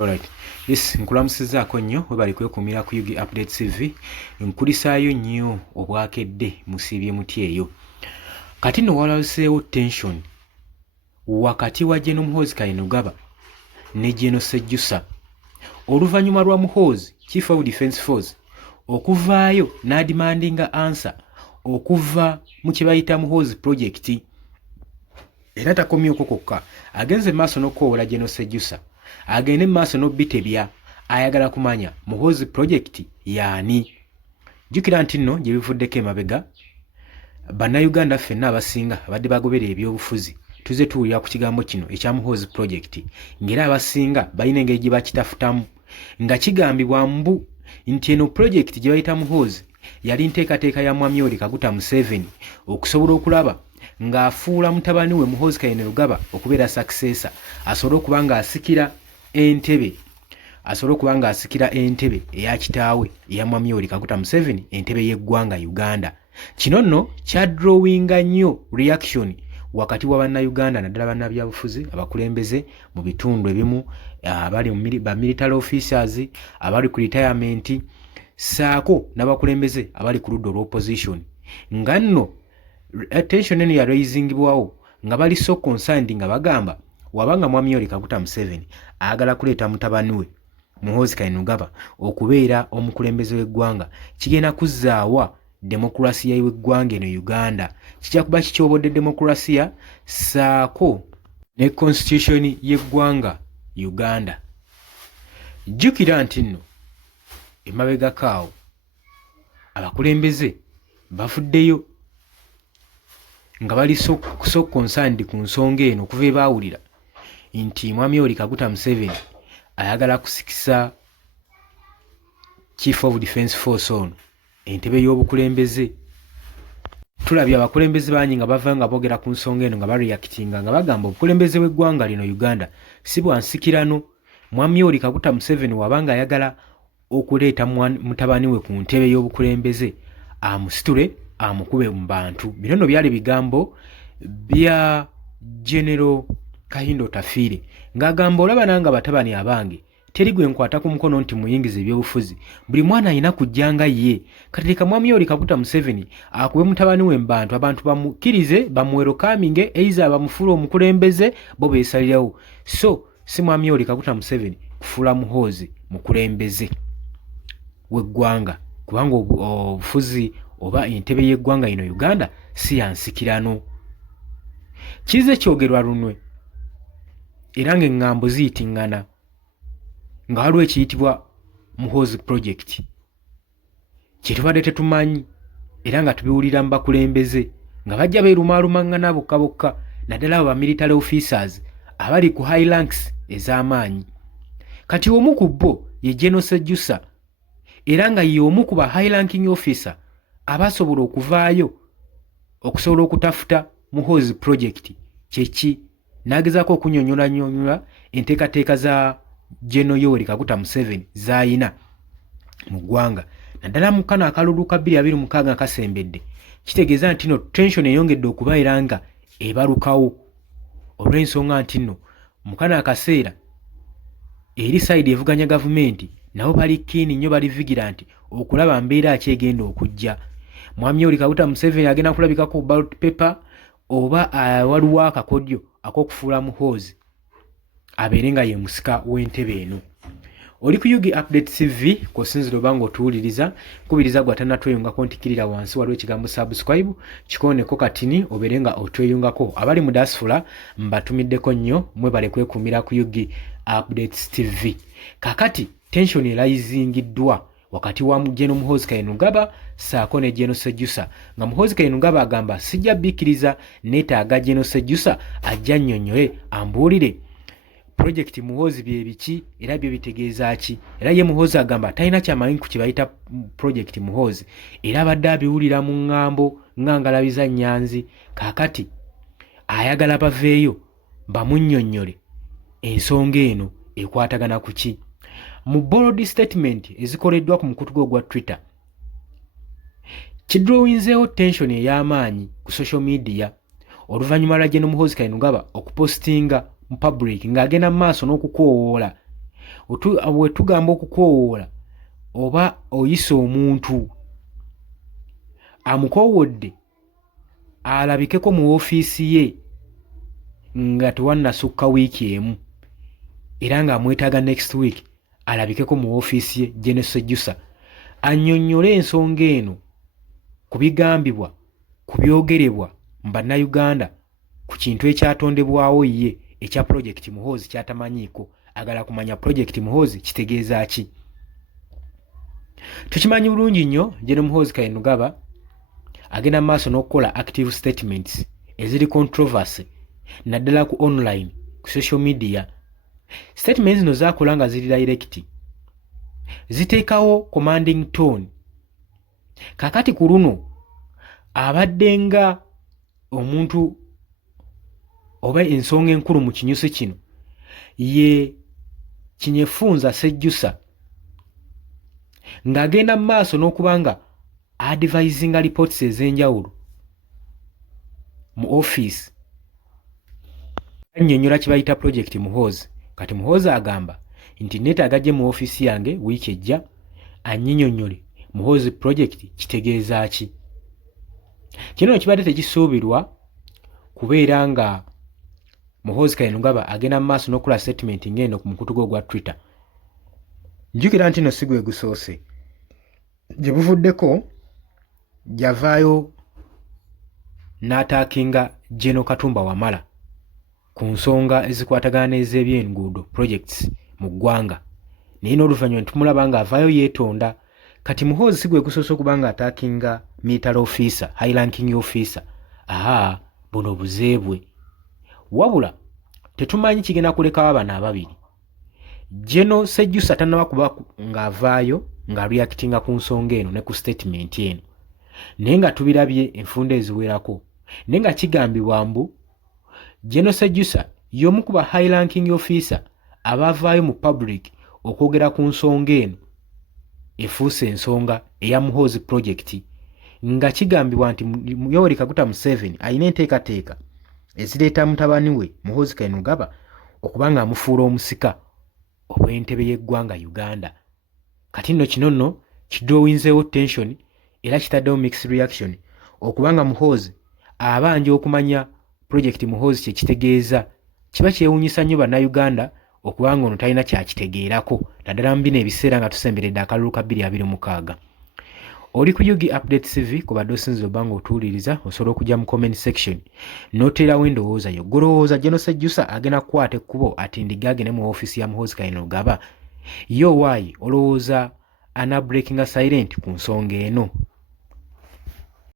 Alright. Yes, nkulamusizaako nnyo we bali kwekumira ku Yugi Update TV. Nkulisaayo nnyo obwakedde musiibye muti eyo. Kati nno walabiseewo tension wakati wa General Muhoozi Kainerugaba ne General Sejjusa. Oluvannyuma lwa Muhoozi, Chief of Defence Force, okuvaayo n'adimandinga answer okuva mu kye bayita Muhoozi Project. Era takomyeko kokka, agenze maaso n'okukoowola General Sejjusa. Agende maaso n'obbitebya ayagala kumanya Muhoozi Project yaani. Jjukira nti nno gye bivuddeko emabega bannayuganda ffenna abasinga abadde bagoberera ebyobufuzi tuze tuwulira ku kigambo kino ekya Muhoozi Project ng'era abasinga balina engeri gye bakitafutamu nga kigambibwa mbu nti eno project gye bayita Muhoozi yali nteekateeka ya Mwami Yoweri Kaguta Museveni okusobola okulaba ng'afuula mutabani we Muhoozi Kainerugaba okubeera successor asobole okuba ng'asikira entebe eya kitaawe eya Mwami Yoweri Kaguta Museveni, entebe y'eggwanga Uganda. Kino nno kyadrowinga nnyo reaction wakati wa bannayuganda naddala bannabyabufuzi abakulembeze mu bitundu ebimu abali ba military officers abali ku retirement saako n'abakulembeze abali ku ludda olw'opposition nga nno attention eno ya raisingibwawo nga bali so concerned nga bagamba wabanga Mwami Yoweri Kaguta Museveni agala kuleeta mutabani we Muhoozi Kainerugaba okubeera omukulembeze w'eggwanga kigenda kuzzaawa demokrasiya y'eggwanga eno Uganda. Kijja kuba kikyobodde demokrasiya saako ne constitution y'eggwanga Uganda. Jjukira nti nno emabegakaawo abakulembeze bafuddeyo nga bali so concerned ku nsonga eno okuva ebaawulira nti Mwami Yoweri Kaguta Museveni ayagala kusikisa Chief of Defence Force ono entebe y'obukulembeze. Tulabye abakulembeze bangi nga bava nga boogera ku nsonga eno nga bareactinga nga bagamba obukulembeze bw'eggwanga lino Uganda si bwa nsikirano. Mwami Yoweri Kaguta Museveni wabanga ayagala okuleeta mutabani we ku ntebe y'obukulembeze amusitule amukube mu bantu. Bino nno byali bigambo bya General Kahindo Tafiire ng'agamba olaba nanga batabani abange teri gwe nkwata ku mukono nti muyingize ebyobufuzi, buli mwana alina kujjanga ye. Katereka Mwami Yoweri Kaguta Museveni akube mutabani we mu bantu, abantu bamukkirize bamuwerokaminge eiza bamufuula omukulembeze bo beesalirawo. So si Mwami Yoweri Kaguta Museveni kufuula Muhoozi mukulembeze w'eggwanga kubanga obufuzi oba entebe y'eggwanga ino Uganda si yansikirano. Kize kyogerwa lunwe era ng'eŋŋambo ziyitiŋŋana nga waliwo ekiyitibwa Muhoozi Project kye tubadde tetumanyi era nga tubiwulira mu bakulembeze nga bajja beerumaalumaŋŋana bokka bokka naddala abo ba military officers abali ku high ranks ez'amaanyi. Kati omu ku bo ye General Sejjusa era nga ye omu ku ba high ranking officer abasobola okuvaayo okusobola okutafuta Muhoozi Project kyeki n'agezaako okunyonnyola enteekateeka za General Yoweri Kaguta Museveni z'ayina mu ggwanga naddala mu kano akalulu ka 2026 akasembedde. Kitegeeza nti nno tension eyongedde okuba era nga ebalukawo olw'ensonga nti nno mu kano akaseera eri side evuganya gavumenti nabo bali kiini nnyo, bali vigilant okulaba mbeera ki egenda okujja. Mwami Yoweri Kaguta Museveni agenda kulabikako ballot paper oba waliwo akakodyo ak'okufuula Muhoozi abeere nga ye musika w'entebe eno. Oli ku Yugi Update TV kw'osinzira oba ng'otuwuliriza, nkubiriza gwe atannatweyungako ntikirira wansi waliwo ekigambo subscribe kikooneko katini obeere nga otweyungako. Abali mu diaspora mbatumiddeko nnyo mwebale kwekuumira ku Yugi Updates TV. Kakati tension erayizingiddwa wakati wa General Muhoozi Kainerugaba saako ne General Sejjusa nga Muhoozi Kainerugaba agamba sijja bikkiriza neetaaga General Sejjusa ajja nnyonnyole ambuulire project Muhoozi bye biki era byo bitegeeza ki. Era ye Muhoozi agamba talina kyamanyi ku kye bayita project Muhoozi era abadde abiwulira mu ŋŋambo ng'angalabiza Nyanzi. Kaakati ayagala baveeyo bamunnyonnyole ensonga eno ekwatagana ku ki. Mu bold statement ezikoleddwa ku mukutu gwa Twitter kidrowinzeewo tension ey'amaanyi ku social media oluvannyuma lwa General Muhoozi Kainerugaba okupostinga mu public ng'agenda mu maaso n'okukoowoola bwe tugamba okukoowoola oba oyisa omuntu amukoowodde alabikeko mu woofiisi ye nga tewannasukka wiiki emu era ng'amwetaaga next week alabikeko mu woofiisi ye General Sejjusa annyonnyole ensonga eno ku bigambibwa ku byogerebwa mu bannayuganda ku kintu ekyatondebwawo ye ekya Project Muhoozi kyatamanyiiko agala kumanya Project Muhoozi kitegeeza ki. Tukimanyi bulungi nnyo General Muhoozi Kainerugaba agenda mu maaso n'okukola active statements eziri controversy naddala ku online ku social media. Statements zino zaakola nga ziri direct, ziteekawo commanding tone. Kakati ku luno abadde nga omuntu oba ensonga enkulu mu kinyusi kino ye Kinyefunza Sejjusa ng'agenda mu maaso n'okuba nga advisinga reports ez'enjawulo mu office annyonnyola kye bayita Project Muhoozi. Kati Muhoozi agamba nti neetaaga gye mu office yange wiiki ejja annyinyonnyole Muhoozi project kitegeeza ki. Kino kibadde tekisuubirwa kubeera nga Muhoozi Kainerugaba agenda mu maaso n'okola statement ng'eno ku mukutu gwe ogwa Twitter. Njukira nti no si gwe gusoose. Gye buvuddeko javaayo n'ataakinga General Katumba Wamala ku nsonga ezikwatagana n'ez'ebyenguudo projects mu ggwanga. Naye n'oluvannyuma ne tumulaba ng'avaayo yeetonda. Kati Muhoozi si gwe gusoose okuba nga ataakinga military officer, high ranking officer. Buno buzeebwe. Wabula tetumanyi kigenda kulekawo abana ababiri. General Sejjusa tannaba kuba ng'avaayo nga reactinga ku nsonga eno ne ku statement eno. Naye nga tubirabye enfunda eziwerako. Naye nga kigambibwa mbu General Sejjusa y'omu ku ba high ranking officer abavaayo mu public okwogera ku nsonga eno efuuse ensonga eya Muhoozi project, nga kigambibwa nti Yoweri Kaguta Museveni alina enteekateeka ezireeta mutabani we Muhoozi Kainerugaba okuba nga amufuula omusika obw'entebe y'eggwanga Uganda. Kati nno kino nno kidrowinzeewo tension era kitaddewo mixed reaction okuba nga Muhoozi abanja okumanya Project Muhoozi kye kitegeeza. Kiba kyewuunyisa nnyo bannayuganda okuba nga ono talina kyakitegeerako naddala mu bino ebiseera nga tusemberedde akalulu ka 2026. Oli ku Yugi Update TV kubadde osinzira obba nga otuwuliriza, osobola okujja mu comment section n'oteerawo endowooza yo. Golowooza General Sejjusa agenda kukwata ekkubo atindiga agende mu office ya Muhoozi Kainerugaba? Yo waayi olowooza ana breakinga silent ku nsonga eno?